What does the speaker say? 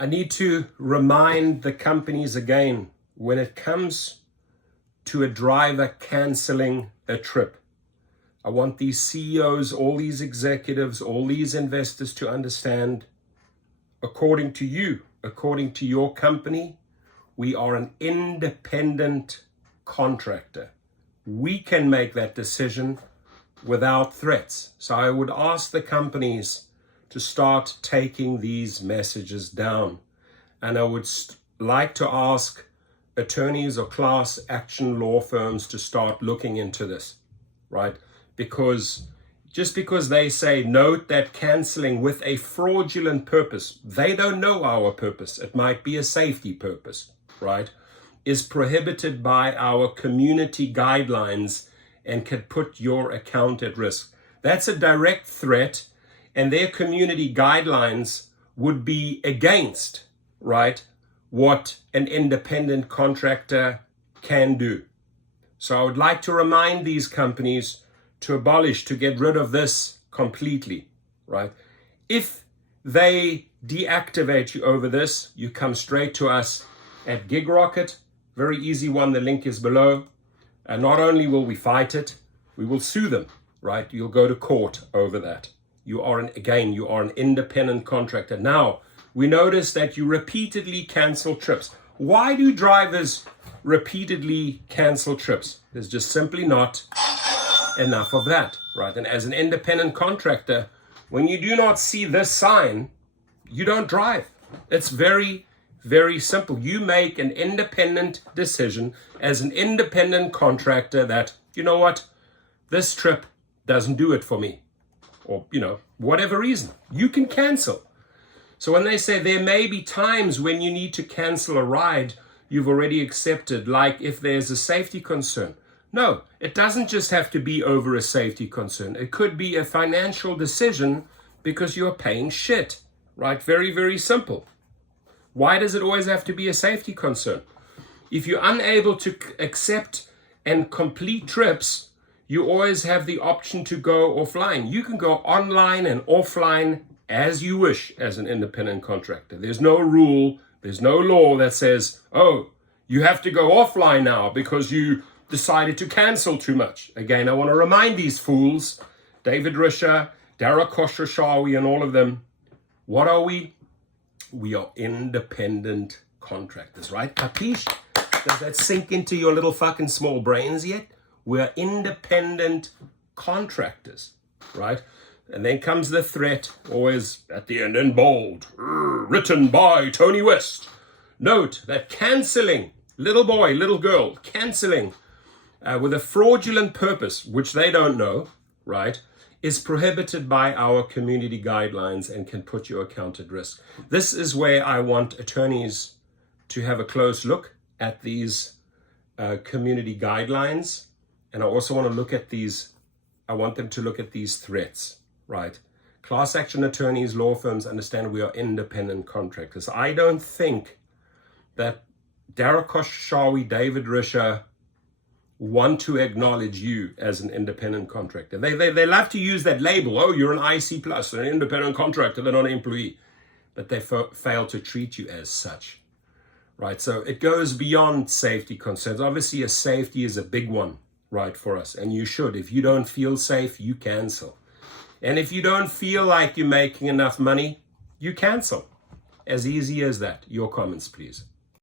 I need to remind the companies again, when it comes to a driver canceling a trip, I want these CEOs, all these executives, all these investors to understand, according to you, according to your company, we are an independent contractor. We can make that decision without threats. So I would ask the companies to start taking these messages down. And I would like to ask attorneys or class action law firms to start looking into this, right? Because just because they say note that canceling with a fraudulent purpose, they don't know our purpose. It might be a safety purpose, right? Is prohibited by our community guidelines and can put your account at risk. That's a direct threat, and their community guidelines would be against, right, what an independent contractor can do. So I would like to remind these companies to abolish, to get rid of this completely, right? If they deactivate you over this, you come straight to us at GigRocket. Very easy one, the link is below. And not only will we fight it, we will sue them, right? You'll go to court over that. You are an independent contractor. Now, we notice that you repeatedly cancel trips. Why do drivers repeatedly cancel trips? There's just simply not enough of that, right? And as an independent contractor, when you do not see this sign, you don't drive. It's very, very simple. You make an independent decision as an independent contractor that, you know what, this trip doesn't do it for me. Or, whatever reason, you can cancel. So when they say there may be times when you need to cancel a ride you've already accepted, like if there's a safety concern. No, it doesn't just have to be over a safety concern. It could be a financial decision because you're paying shit, right? Very, very simple. Why does it always have to be a safety concern? If you're unable to accept and complete trips, you always have the option to go offline. You can go online and offline as you wish as an independent contractor. There's no rule, there's no law that says, oh, you have to go offline now because you decided to cancel too much. Again, I want to remind these fools, David Risher, Dara Khosrowshahi, and all of them, what are we? We are independent contractors, right? Capiche? Does that sink into your little fucking small brains yet? We're independent contractors, right? And then comes the threat, always at the end in bold, written by Tony West. Note that canceling, little boy, little girl, canceling with a fraudulent purpose, which they don't know, right, is prohibited by our community guidelines and can put your account at risk. This is where I want attorneys to have a close look at these community guidelines. And I also want to look at these, I want them to look at these threats, right? Class action attorneys, law firms understand we are independent contractors. I don't think that Dara Khosrowshahi, David Risher want to acknowledge you as an independent contractor. They love to use that label. Oh, you're an IC plus, an independent contractor, they're not an employee. But they fail to treat you as such, right? So it goes beyond safety concerns. Obviously, a safety is a big one, right, for us. And you should. If you don't feel safe, you cancel. And if you don't feel like you're making enough money, you cancel. As easy as that. Your comments, please.